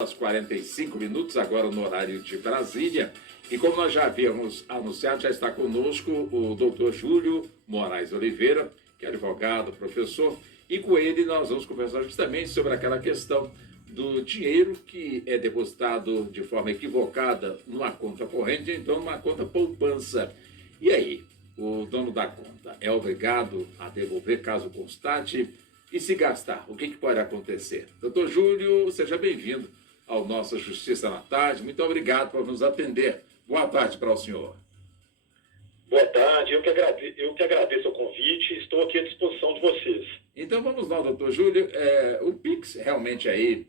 Às 45 minutos, agora no horário de Brasília. E como nós já havíamos anunciado, já está conosco o doutor Júlio Moraes Oliveira, que é advogado, professor, e com ele nós vamos conversar justamente sobre aquela questão do dinheiro que é depositado de forma equivocada numa conta corrente, então numa conta poupança. E aí, o dono da conta é obrigado a devolver caso constate? E se gastar, o que pode acontecer? Doutor Júlio, seja bem-vindo ao nosso Justiça na Tarde. Muito obrigado por nos atender. Boa tarde para o senhor. Boa tarde, eu que agradeço o convite, estou aqui à disposição de vocês. Então vamos lá, doutor Júlio. O Pix realmente aí,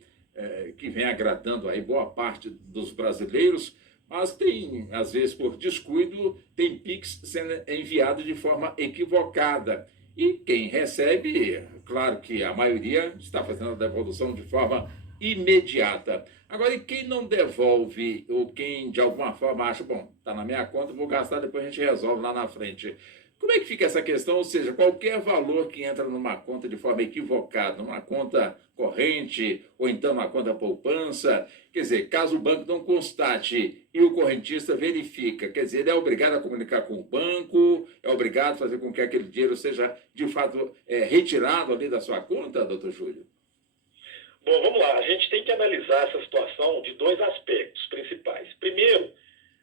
que vem agradando aí boa parte dos brasileiros, mas tem, às vezes por descuido, tem Pix sendo enviado de forma equivocada. E quem recebe, claro que a maioria está fazendo a devolução de forma imediata. Agora, e quem não devolve, ou quem de alguma forma acha, bom, está na minha conta, vou gastar, depois a gente resolve lá na frente. Como é que fica essa questão? Ou seja, qualquer valor que entra numa conta de forma equivocada, numa conta corrente, ou então numa conta poupança, quer dizer, caso o banco não constate e o correntista verifica, quer dizer, ele é obrigado a comunicar com o banco, é obrigado a fazer com que aquele dinheiro seja, de fato, retirado ali da sua conta, doutor Júlio? Bom, vamos lá. A gente tem que analisar essa situação de dois aspectos principais. Primeiro,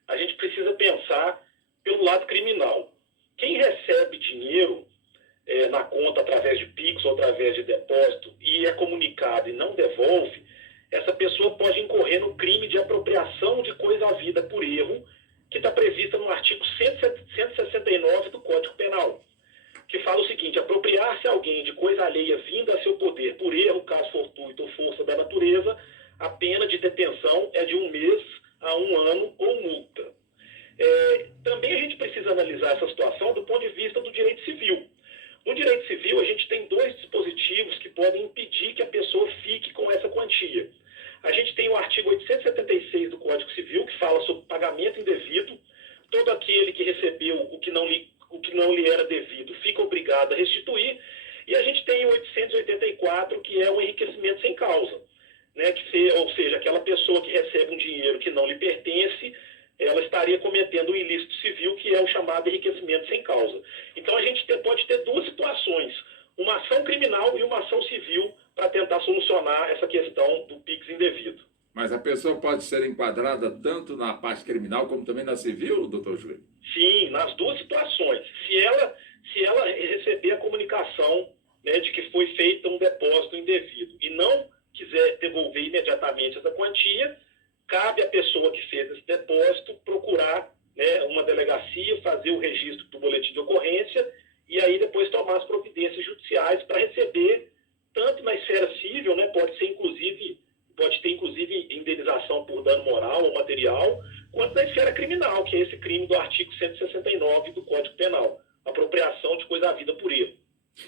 a gente precisa pensar pelo lado criminal. Quem recebe dinheiro na conta através de Pix ou através de depósito e é comunicado e não devolve, essa pessoa pode incorrer no crime de apropriação de coisa havida por erro, que está prevista no artigo 169 do Código Penal, que fala o seguinte: apropriar-se alguém de coisa alheia vinda a seu poder por erro, caso fortuito ou força da natureza, a pena de detenção é de 1 mês a 1 ano ou multa. Também a gente precisa analisar essa situação do ponto de vista do direito civil. No direito civil, a gente tem dois dispositivos que podem impedir que a pessoa fique com essa quantia. A gente tem o artigo 876 do Código Civil, que fala sobre pagamento indevido. Todo aquele que recebeu o que não lhe era devido fica obrigado a restituir. E a gente tem o 884, que é o enriquecimento sem causa, né? Ou seja, aquela pessoa que recebe um dinheiro que não lhe pertence, ela estaria cometendo um ilícito civil, que é o chamado enriquecimento sem causa. Então a gente pode ter duas situações: uma ação criminal e uma ação civil, para tentar solucionar essa questão do Pix indevido. Mas a pessoa pode ser enquadrada tanto na parte criminal como também na civil, doutor Júlio? Sim, nas duas situações. Se ela receber a comunicação, né, de que foi feito um depósito indevido e não quiser devolver imediatamente essa quantia, cabe à pessoa que fez esse depósito procurar, né, uma delegacia, fazer o registro do boletim de ocorrência e aí depois tomar as providências judiciais para receber, tanto na esfera civil, né, pode ter inclusive indenização por dano moral ou material, quanto na esfera criminal, que é esse crime do artigo 169 do Código Penal, apropriação de coisa havida por erro.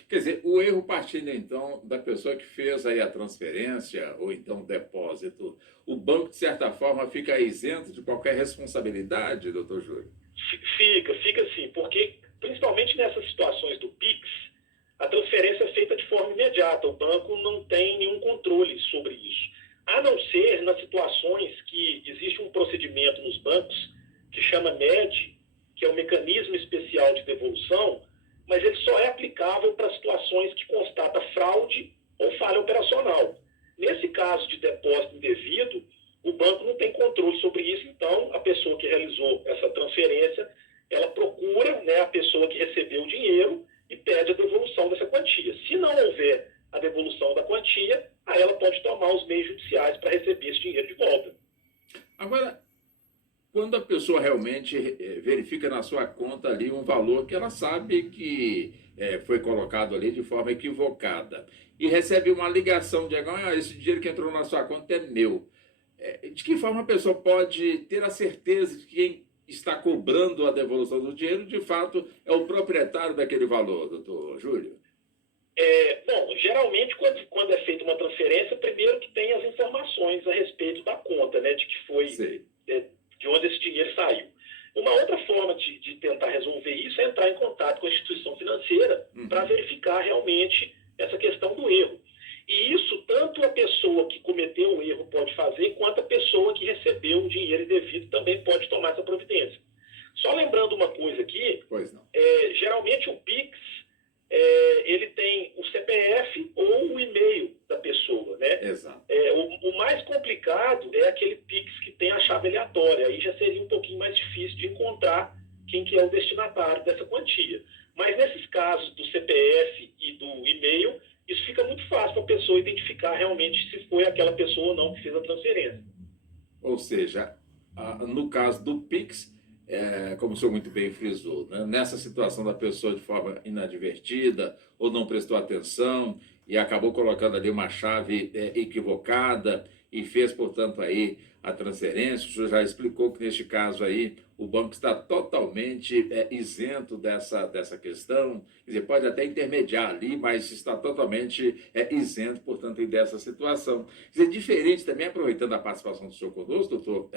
Quer dizer, o erro partindo, então, da pessoa que fez aí a transferência ou então o depósito, o banco, de certa forma, fica isento de qualquer responsabilidade, doutor Júlio? Fica sim, porque principalmente nessas situações do Pix, a transferência é feita de forma imediata, o banco não tem nenhum controle sobre isso. A não ser nas situações que existe um procedimento nos bancos que chama MED, que é o Mecanismo Especial de Devolução, mas ele só é aplicável para situações que constata fraude ou falha operacional. Nesse caso de depósito indevido, o banco não tem controle sobre isso, então a pessoa que realizou essa transferência, ela procura, né, a pessoa que recebeu o dinheiro e pede a devolução dessa quantia. Se não houver a devolução da quantia, aí ela pode tomar os meios judiciais para receber esse dinheiro de volta. Agora, quando a pessoa realmente verifica na sua conta ali um valor que ela sabe que foi colocado ali de forma equivocada e recebe uma ligação de esse dinheiro que entrou na sua conta é meu. De que forma a pessoa pode ter a certeza de que quem está cobrando a devolução do dinheiro, de fato, é o proprietário daquele valor, doutor Júlio? Bom, geralmente quando é feita uma transferência, primeiro que tem as informações a respeito da conta, né, de que foi, de onde esse dinheiro saiu. Uma outra forma de tentar resolver isso é entrar em contato com a instituição financeira para verificar realmente essa questão do erro. E isso tanto a pessoa que cometeu o erro pode fazer, quanto a pessoa que recebeu o dinheiro indevido também pode tomar essa providência. Só lembrando uma coisa aqui, Pois não. geralmente o PIX, ele tem o CPF ou o e-mail da pessoa, né? Exato. O mais complicado é aquele PIX que tem a chave aleatória, aí já seria um pouquinho mais difícil de encontrar quem que é o destinatário dessa quantia. Mas nesses casos do CPF e do e-mail, isso fica muito fácil para a pessoa identificar realmente se foi aquela pessoa ou não que fez a transferência. Ou seja, no caso do PIX, como o senhor muito bem frisou, né? Nessa situação da pessoa de forma inadvertida ou não prestou atenção e acabou colocando ali uma chave equivocada e fez, portanto, aí a transferência, o senhor já explicou que neste caso aí o banco está totalmente isento dessa questão, quer dizer, pode até intermediar ali, mas está totalmente isento, portanto, dessa situação. Quer dizer, diferente também, aproveitando a participação do senhor conosco, doutor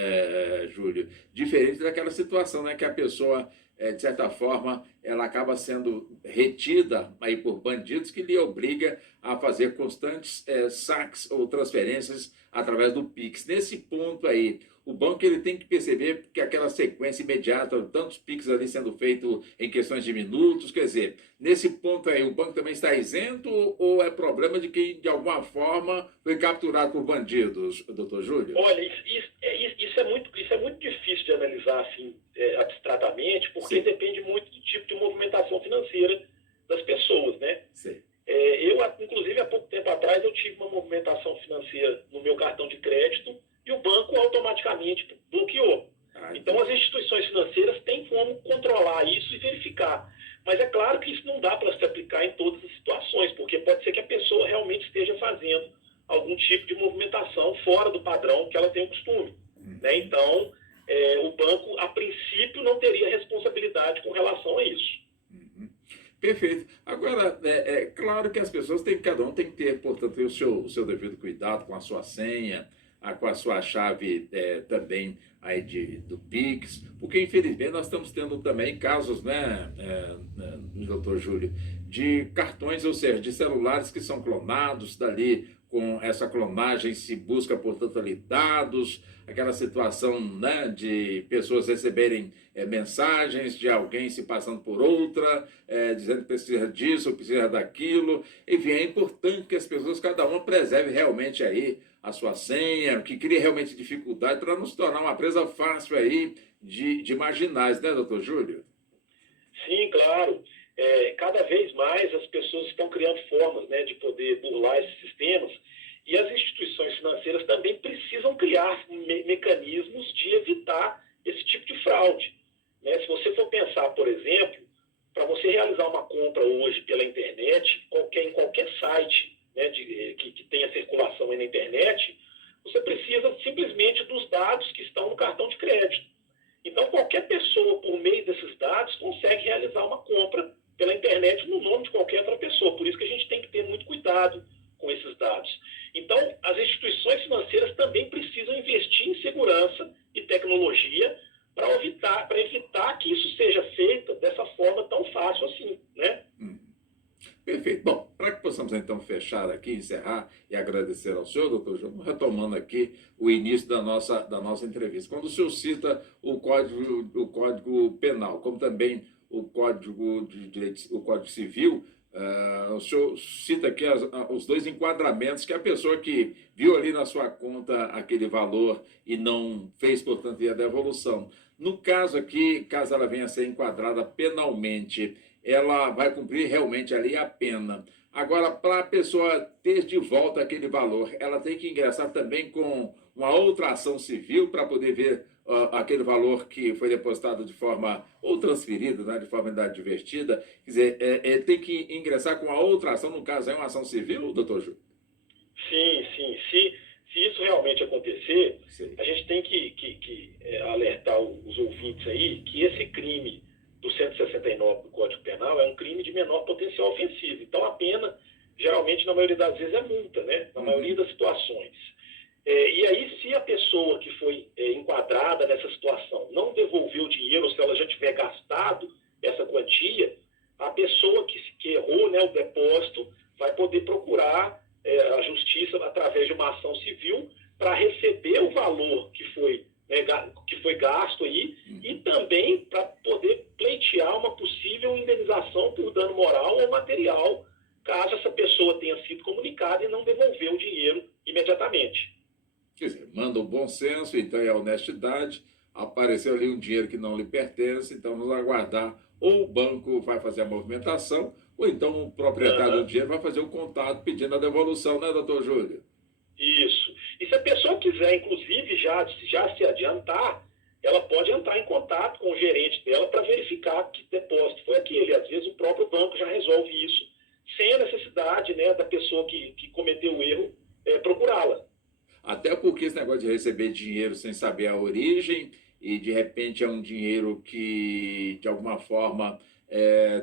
Júlio, diferente daquela situação, né, que a pessoa, de certa forma, ela acaba sendo retida aí por bandidos que lhe obriga a fazer constantes saques ou transferências através do PIX. Nesse ponto aí, o banco ele tem que perceber que aquela sequência imediata, tantos PIX ali sendo feito em questões de minutos, quer dizer, nesse ponto aí, o banco também está isento ou é problema de quem, de alguma forma, foi capturado por bandidos, doutor Júlio? Olha, isso é muito difícil de analisar assim, abstratamente, porque Sim. depende muito do tipo de movimentação financeira das pessoas, né? Sim. Inclusive, há pouco tempo atrás, eu tive uma movimentação financeira no meu cartão de crédito e o banco automaticamente bloqueou. Então, as instituições financeiras têm como controlar isso e verificar. Mas é claro que isso não dá para se aplicar em todas as situações, porque pode ser que a pessoa realmente esteja fazendo algum tipo de movimentação fora do padrão que ela tem o costume. Né? Então, o banco, a princípio, não teria responsabilidade com relação a isso. Perfeito. Agora, é claro que as pessoas têm, cada um tem que ter, portanto, o seu devido cuidado com a sua senha, com a sua chave também aí do Pix, porque infelizmente nós estamos tendo também casos, né, doutor Júlio, de cartões, ou seja, de celulares que são clonados, dali com essa clonagem se busca, portanto, ali dados, aquela situação, né, de pessoas receberem mensagens de alguém se passando por outra, dizendo que precisa disso ou precisa daquilo. Enfim, é importante que as pessoas, cada uma, preserve realmente aí a sua senha, que crie realmente dificuldade para não se tornar uma presa fácil aí de marginais, né, doutor Júlio? Sim, claro. Cada vez mais as pessoas estão criando formas, né, de poder burlar esses sistemas e as instituições financeiras também precisam criar mecanismos de evitar esse tipo de fraude. Né? Se você for pensar, por exemplo, para você realizar uma compra hoje pela internet, em qualquer site, né, que tenha circulação aí na internet, você precisa simplesmente dos dados que estão no cartão de crédito. Então, qualquer pessoa, por meio desses dados, consegue realizar uma compra pela internet no nome de qualquer outra pessoa. Por isso que a gente tem que ter muito cuidado com esses dados. Então, as instituições financeiras também precisam investir em segurança e tecnologia para evitar que isso seja feito dessa forma tão fácil assim, né? Perfeito. Bom, para que possamos então fechar aqui, encerrar e agradecer ao senhor, doutor João, retomando aqui o início da nossa entrevista. Quando o senhor cita o Código Penal, como também o Código de Direito, o Código Civil, o senhor cita aqui os dois enquadramentos que a pessoa que viu ali na sua conta aquele valor e não fez, portanto, a devolução. No caso aqui, caso ela venha a ser enquadrada penalmente, ela vai cumprir realmente ali a pena. Agora, para a pessoa ter de volta aquele valor, ela tem que ingressar também com uma outra ação civil para poder ver aquele valor que foi depositado de forma, ou transferido, né, de forma inadvertida. Quer dizer, tem que ingressar com a outra ação, no caso é uma ação civil, doutor Júlio? Sim, sim. Se isso realmente acontecer, Sim. a gente tem que alertar os ouvintes aí que esse crime do 169 do Código Penal é um crime de menor potencial ofensivo. Então, a pena, geralmente, na maioria das vezes, é multa, né? Na maioria das situações. E aí, se a pessoa que foi enquadrada nessa situação não devolveu o dinheiro, ou se ela já tiver gastado essa quantia, a pessoa que errou, né, o depósito vai poder procurar a justiça através de uma ação civil para receber o manda o bom senso, então é a honestidade. Apareceu ali um dinheiro que não lhe pertence, então vamos aguardar. Ou o banco vai fazer a movimentação, ou então o proprietário do dinheiro vai fazer o contato pedindo a devolução, né, doutor Júlio? Isso. E se a pessoa quiser, inclusive, já se adiantar, ela pode entrar em contato com o gerente dela para verificar que depósito foi aquele. Às vezes o próprio banco já resolve isso, sem a necessidade, né, da pessoa que cometeu o erro procurá-la. Até porque esse negócio de receber dinheiro sem saber a origem e de repente é um dinheiro que de alguma forma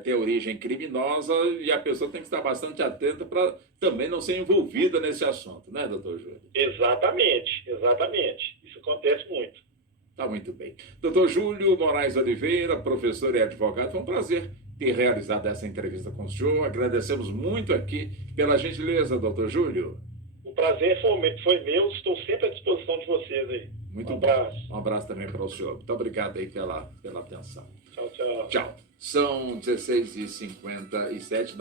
tem origem criminosa e a pessoa tem que estar bastante atenta para também não ser envolvida nesse assunto, né, doutor Júlio? Exatamente, exatamente. Isso acontece muito. Tá muito bem. Doutor Júlio Moraes Oliveira, professor e advogado, foi um prazer ter realizado essa entrevista com o senhor. Agradecemos muito aqui pela gentileza, doutor Júlio. O prazer foi meu, estou sempre à disposição de vocês aí. Muito Um abraço. bom. Um abraço também para o senhor. Muito obrigado aí pela atenção. Tchau, tchau. Tchau. São 16h57.